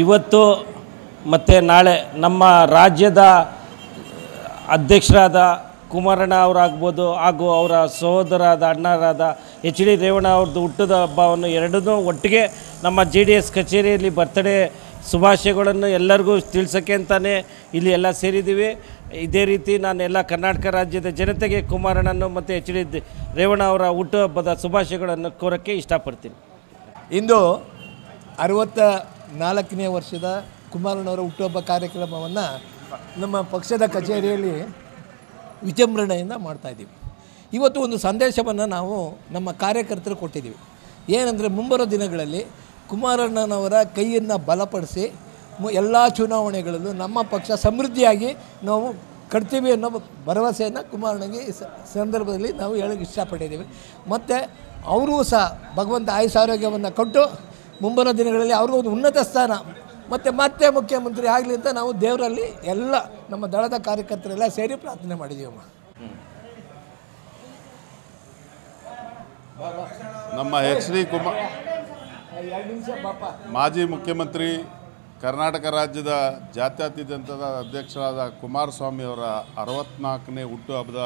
ಇವತ್ತು ಮತ್ತು ನಾಳೆ ನಮ್ಮ ರಾಜ್ಯದ ಅಧ್ಯಕ್ಷರಾದ ಕುಮಾರಣ್ಣ ಅವರಾಗ್ಬೋದು ಹಾಗೂ ಅವರ ಸಹೋದರಾದ ಅಣ್ಣರಾದ ಎಚ್ ಡಿ ರೇವಣ್ಣ ಅವ್ರದ್ದು ಹುಟ್ಟದ ಹಬ್ಬವನ್ನು ಎರಡನ್ನೂ ಒಟ್ಟಿಗೆ ನಮ್ಮ JDS ಕಚೇರಿಯಲ್ಲಿ ಬರ್ತಡೇ ಶುಭಾಶಯಗಳನ್ನು ಎಲ್ಲರಿಗೂ ತಿಳಿಸೋಕ್ಕೆ ಅಂತಲೇ ಇಲ್ಲಿ ಎಲ್ಲ ಸೇರಿದ್ದೀವಿ. ಇದೇ ರೀತಿ ನಾನು ಎಲ್ಲ ಕರ್ನಾಟಕ ರಾಜ್ಯದ ಜನತೆಗೆ ಕುಮಾರಣ್ಣನು ಮತ್ತು ಎಚ್ ಡಿ ರೇವಣ್ಣ ಅವರ ಹುಟ್ಟುಹಬ್ಬದ ಶುಭಾಶಯಗಳನ್ನು ಕೋರೋಕ್ಕೆ ಇಷ್ಟಪಡ್ತೀನಿ. ಇಂದು 64ನೇ ವರ್ಷದ ಕುಮಾರಣ್ಣವರ ಹುಟ್ಟುಹಬ್ಬ ಕಾರ್ಯಕ್ರಮವನ್ನು ನಮ್ಮ ಪಕ್ಷದ ಕಚೇರಿಯಲ್ಲಿ ವಿಜೃಂಭಣೆಯಿಂದ ಮಾಡ್ತಾಯಿದ್ದೀವಿ. ಇವತ್ತು ಒಂದು ಸಂದೇಶವನ್ನು ನಾವು ನಮ್ಮ ಕಾರ್ಯಕರ್ತರು ಕೊಟ್ಟಿದ್ದೀವಿ. ಏನಂದರೆ ಮುಂಬರೋ ದಿನಗಳಲ್ಲಿ ಕುಮಾರಣ್ಣನವರ ಕೈಯನ್ನು ಬಲಪಡಿಸಿ ಎಲ್ಲ ಚುನಾವಣೆಗಳಲ್ಲೂ ನಮ್ಮ ಪಕ್ಷ ಸಮೃದ್ಧಿಯಾಗಿ ನಾವು ಕಟ್ತೀವಿ ಅನ್ನೋ ಭರವಸೆಯನ್ನು ಕುಮಾರಣ್ಣಗೆ ಈ ಸಂದರ್ಭದಲ್ಲಿ ನಾವು ಹೇಳೋಕ್ಕೆ ಇಷ್ಟಪಟ್ಟಿದ್ದೀವಿ. ಮತ್ತು ಅವರೂ ಸಹ ಭಗವಂತ ಆಯುಷ್ ಆರೋಗ್ಯವನ್ನು ಕೊಟ್ಟು ಮುಂಬರೋ ದಿನಗಳಲ್ಲಿ ಅವ್ರಿಗೂ ಒಂದು ಉನ್ನತ ಸ್ಥಾನ ಮತ್ತೆ ಮುಖ್ಯಮಂತ್ರಿ ಆಗಲಿ ಅಂತ ನಾವು ದೇವರಲ್ಲಿ ಎಲ್ಲ ನಮ್ಮ ದಳದ ಕಾರ್ಯಕರ್ತರೆಲ್ಲ ಸೇರಿ ಪ್ರಾರ್ಥನೆ ಮಾಡಿದ್ದೀವಮ್ಮ. ನಮ್ಮ ಎಚ್ ಡಿ ಮಾಜಿ ಮುಖ್ಯಮಂತ್ರಿ, ಕರ್ನಾಟಕ ರಾಜ್ಯದ ಜಾತ್ಯತೀತ ಜನತಾದ ಅಧ್ಯಕ್ಷರಾದ ಕುಮಾರಸ್ವಾಮಿ ಅವರ 64ನೇ ಹುಟ್ಟುಹಬ್ಬದ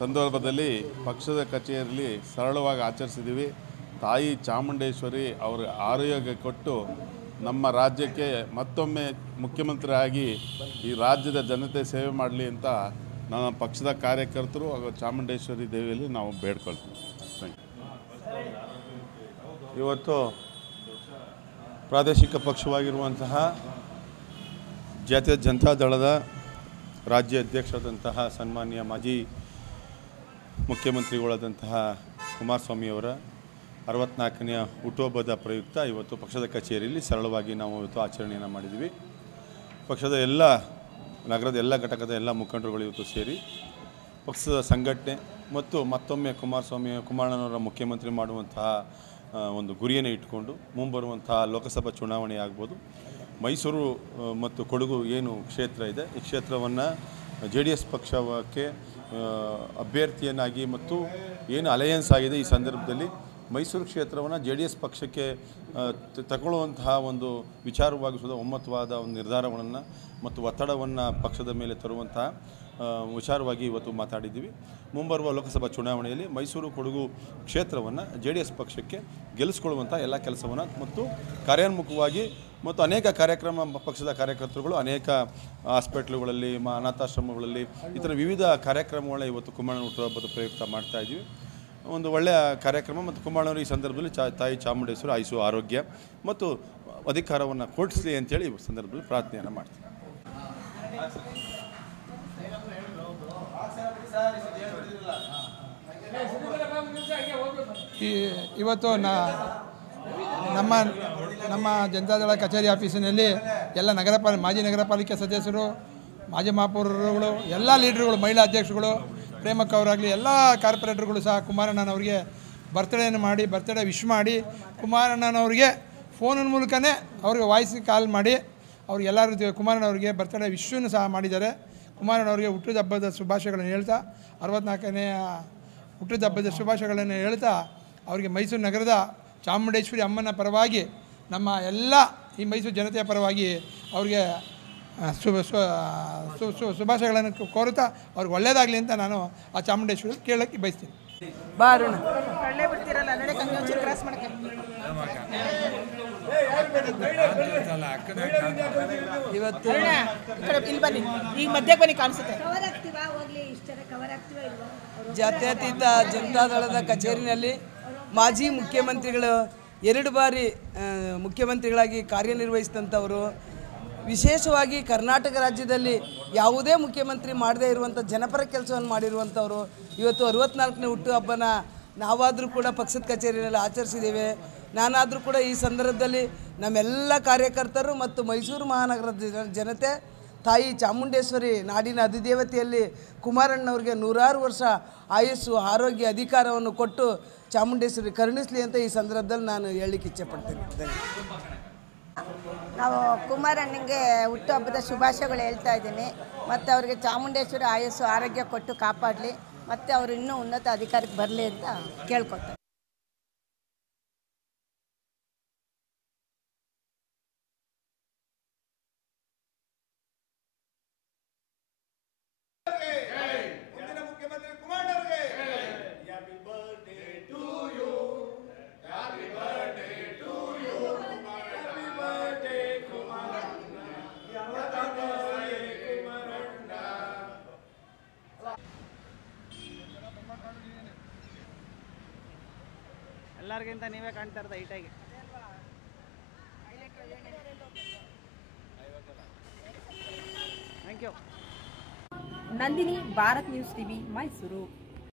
ಸಂದರ್ಭದಲ್ಲಿ ಪಕ್ಷದ ಕಚೇರಿಯಲ್ಲಿ ಸರಳವಾಗಿ ಆಚರಿಸಿದ್ದೀವಿ. ತಾಯಿ ಚಾಮುಂಡೇಶ್ವರಿ ಅವರ ಆರೋಗ್ಯ ಕೊಟ್ಟು ನಮ್ಮ ರಾಜ್ಯಕ್ಕೆ ಮತ್ತೊಮ್ಮೆ ಮುಖ್ಯಮಂತ್ರಿ ಆಗಿ ಈ ರಾಜ್ಯದ ಜನತೆ ಸೇವೆ ಮಾಡಲಿ ಅಂತ ನಮ್ಮ ಪಕ್ಷದ ಕಾರ್ಯಕರ್ತರು ಹಾಗೂ ಚಾಮುಂಡೇಶ್ವರಿ ದೇವಿಯಲ್ಲಿ ನಾವು ಬೇಡ್ಕೊಳ್ತೀವಿ. ಇವತ್ತು ಪ್ರಾದೇಶಿಕ ಪಕ್ಷವಾಗಿರುವಂತಹ ಜಾತ್ಯತೀತ ಜನತಾದಳದ ರಾಜ್ಯ ಅಧ್ಯಕ್ಷರಾದಂತಹ ಸನ್ಮಾನ್ಯ ಮಾಜಿ ಮುಖ್ಯಮಂತ್ರಿಗಳಾದಂತಹ ಕುಮಾರಸ್ವಾಮಿಯವರ 64ನೇ ಹುಟ್ಟುಹಬ್ಬದ ಪ್ರಯುಕ್ತ ಇವತ್ತು ಪಕ್ಷದ ಕಚೇರಿಯಲ್ಲಿ ಸರಳವಾಗಿ ನಾವು ಇವತ್ತು ಆಚರಣೆಯನ್ನು ಮಾಡಿದ್ದೀವಿ. ಪಕ್ಷದ ಎಲ್ಲ ನಗರದ ಎಲ್ಲ ಘಟಕದ ಎಲ್ಲ ಮುಖಂಡರುಗಳು ಇವತ್ತು ಸೇರಿ ಪಕ್ಷದ ಸಂಘಟನೆ ಮತ್ತು ಮತ್ತೊಮ್ಮೆ ಕುಮಾರಣ್ಣನವರ ಮುಖ್ಯಮಂತ್ರಿ ಮಾಡುವಂತಹ ಒಂದು ಗುರಿಯನ್ನು ಇಟ್ಟುಕೊಂಡು ಮುಂಬರುವಂತಹ ಲೋಕಸಭಾ ಚುನಾವಣೆ ಆಗ್ಬೋದು, ಮೈಸೂರು ಮತ್ತು ಕೊಡಗು ಏನು ಕ್ಷೇತ್ರ ಇದೆ, ಈ ಕ್ಷೇತ್ರವನ್ನು JDS ಪಕ್ಷಕ್ಕೆ ಅಭ್ಯರ್ಥಿಯನ್ನಾಗಿ ಮತ್ತು ಏನು ಅಲಯನ್ಸ್ ಆಗಿದೆ ಈ ಸಂದರ್ಭದಲ್ಲಿ ಮೈಸೂರು ಕ್ಷೇತ್ರವನ್ನು JDS ಪಕ್ಷಕ್ಕೆ ತಗೊಳ್ಳುವಂತಹ ಒಂದು ವಿಚಾರವಾಗಿಸುವ ಒಮ್ಮತವಾದ ಒಂದು ನಿರ್ಧಾರಗಳನ್ನು ಮತ್ತು ಒತ್ತಡವನ್ನು ಪಕ್ಷದ ಮೇಲೆ ತರುವಂತಹ ವಿಚಾರವಾಗಿ ಇವತ್ತು ಮಾತಾಡಿದ್ದೀವಿ. ಮುಂಬರುವ ಲೋಕಸಭಾ ಚುನಾವಣೆಯಲ್ಲಿ ಮೈಸೂರು ಕೊಡಗು ಕ್ಷೇತ್ರವನ್ನು JDS ಪಕ್ಷಕ್ಕೆ ಗೆಲ್ಲಿಸ್ಕೊಳ್ಳುವಂಥ ಎಲ್ಲ ಕೆಲಸವನ್ನು ಮತ್ತು ಕಾರ್ಯೋನ್ಮುಖವಾಗಿ ಮತ್ತು ಅನೇಕ ಕಾರ್ಯಕ್ರಮ ಪಕ್ಷದ ಕಾರ್ಯಕರ್ತರುಗಳು ಅನೇಕ ಹಾಸ್ಪಿಟ್ಲುಗಳಲ್ಲಿ ಅನಾಥಾಶ್ರಮಗಳಲ್ಲಿ ಈ ಥರ ವಿವಿಧ ಕಾರ್ಯಕ್ರಮಗಳನ್ನ ಇವತ್ತು ಕುಮಾರಣ್ಣ ಹುಟ್ಟುಹಬ್ಬದ ಪ್ರಯುಕ್ತ ಮಾಡ್ತಾಯಿದ್ದೀವಿ. ಒಂದು ಒಳ್ಳೆಯ ಕಾರ್ಯಕ್ರಮ ಮತ್ತು ಕುಮಾರಣ್ಣವರು ಈ ಸಂದರ್ಭದಲ್ಲಿ ತಾಯಿ ಚಾಮುಂಡೇಶ್ವರಿ ಆಯುಷು ಆರೋಗ್ಯ ಮತ್ತು ಅಧಿಕಾರವನ್ನು ಕೊಡಿಸಲಿ ಅಂತೇಳಿ ಈ ಸಂದರ್ಭದಲ್ಲಿ ಪ್ರಾರ್ಥನೆಯನ್ನು ಮಾಡ್ತೀವಿ. ಇವತ್ತು ನಮ್ಮ ನಮ್ಮ ಜನತಾದಳ ಕಚೇರಿ ಆಫೀಸಿನಲ್ಲಿ ಎಲ್ಲ ಮಾಜಿ ನಗರ ಪಾಲಿಕೆ ಸದಸ್ಯರು, ಮಾಜಿ ಮಹಾಪೌರರುಗಳು, ಎಲ್ಲ ಲೀಡರ್ಗಳು, ಮಹಿಳಾ ಅಧ್ಯಕ್ಷರುಗಳು, ಪ್ರೇಮಕ್ಕ ಅವರಾಗಲಿ ಎಲ್ಲ ಕಾರ್ಪೊರೇಟರ್ಗಳು ಸಹ ಕುಮಾರಣ್ಣನವ್ರಿಗೆ ಬರ್ತ್ಡೇನ ಮಾಡಿ ಬರ್ತ್ಡೇ ವಿಶ್ ಮಾಡಿ ಕುಮಾರಣ್ಣನವ್ರಿಗೆ ಫೋನಿನ ಮೂಲಕನೇ ಅವ್ರಿಗೆ ವಾಯ್ಸ್ ಕಾಲ್ ಮಾಡಿ ಅವ್ರಿಗೆಲ್ಲರೂ ಕುಮಾರಣ್ಣವ್ರಿಗೆ ಬರ್ತ್ಡೇ ವಿಶ್ವೂ ಸಹ ಮಾಡಿದ್ದಾರೆ. ಕುಮಾರಣ್ಣವ್ರಿಗೆ ಹುಟ್ಟಿದ ಹಬ್ಬದ ಶುಭಾಶಯಗಳನ್ನು ಹೇಳ್ತಾ 64ನೇ ಹುಟ್ಟಿದ ಹಬ್ಬದ ಶುಭಾಶಯಗಳನ್ನು ಹೇಳ್ತಾ ಅವರಿಗೆ ಮೈಸೂರು ನಗರದ ಚಾಮುಂಡೇಶ್ವರಿ ಅಮ್ಮನ ಪರವಾಗಿ ನಮ್ಮ ಎಲ್ಲ ಈ ಮೈಸೂರು ಜನತೆಯ ಪರವಾಗಿ ಅವ್ರಿಗೆ ಶುಭಾಶಯಗಳನ್ನು ಕೋರುತ್ತಾ ಅವ್ರಿಗೆ ಒಳ್ಳೆಯದಾಗಲಿ ಅಂತ ನಾನು ಆ ಚಾಮುಂಡೇಶ್ವರಿ ಕೇಳೋಕ್ಕೆ ಬಯಸ್ತೀನಿ. ಬಾರುಣ ಇವತ್ತು ಇಲ್ಲಿ ಬನ್ನಿ, ಈಗ ಮಧ್ಯಕ್ಕೆ ಬನ್ನಿ ಕಾಣಿಸುತ್ತೆ. ಜಾತ್ಯತೀತ ಜನತಾದಳದ ಕಚೇರಿನಲ್ಲಿ ಮಾಜಿ ಮುಖ್ಯಮಂತ್ರಿಗಳು 2 ಬಾರಿ ಮುಖ್ಯಮಂತ್ರಿಗಳಾಗಿ ಕಾರ್ಯನಿರ್ವಹಿಸಿದಂಥವರು, ವಿಶೇಷವಾಗಿ ಕರ್ನಾಟಕ ರಾಜ್ಯದಲ್ಲಿ ಯಾವುದೇ ಮುಖ್ಯಮಂತ್ರಿ ಮಾಡದೇ ಇರುವಂಥ ಜನಪರ ಕೆಲಸವನ್ನು ಮಾಡಿರುವಂಥವರು. ಇವತ್ತು 64ನೇ ಹುಟ್ಟುಹಬ್ಬನ ನಾವಾದರೂ ಕೂಡ ಪಕ್ಷದ ಕಚೇರಿಯಲ್ಲಿ ಆಚರಿಸಿದ್ದೇವೆ. ನಾನಾದರೂ ಕೂಡ ಈ ಸಂದರ್ಭದಲ್ಲಿ ನಮ್ಮೆಲ್ಲ ಕಾರ್ಯಕರ್ತರು ಮತ್ತು ಮೈಸೂರು ಮಹಾನಗರದ ಜನತೆ ತಾಯಿ ಚಾಮುಂಡೇಶ್ವರಿ ನಾಡಿನ ಅಧಿದೇವತೆಯಲ್ಲಿ ಕುಮಾರಣ್ಣವ್ರಿಗೆ 100 ವರ್ಷ ಆಯುಸ್ಸು, ಆರೋಗ್ಯ, ಅಧಿಕಾರವನ್ನು ಕೊಟ್ಟು ಚಾಮುಂಡೇಶ್ವರಿ ಕರುಣಿಸಲಿ ಅಂತ ಈ ಸಂದರ್ಭದಲ್ಲಿ ನಾನು ಹೇಳಲಿಕ್ಕೆ ಇಚ್ಛೆಪಡ್ತೇನೆ. ನಾವು ಕುಮಾರಣ್ಣಂಗೆ ಹುಟ್ಟುಹಬ್ಬದ ಶುಭಾಶಯಗಳು ಹೇಳ್ತಾ ಇದ್ದೀನಿ. ಮತ್ತು ಅವರಿಗೆ ಚಾಮುಂಡೇಶ್ವರಿ ಆಯುಸ್ಸು, ಆರೋಗ್ಯ ಕೊಟ್ಟು ಕಾಪಾಡಲಿ, ಮತ್ತು ಅವರು ಇನ್ನೂ ಉನ್ನತ ಅಧಿಕಾರಕ್ಕೆ ಬರಲಿ ಅಂತ ಕೇಳ್ಕೊತಾರೆ. ಎಲ್ಲರಿಗಿಂತ ನೀವೇ ಕಾಣ್ತಾ ಇರೋದು ಹೈಟಾಗಿ. Thank you. Nandini, Bharat news TV, Mysuru.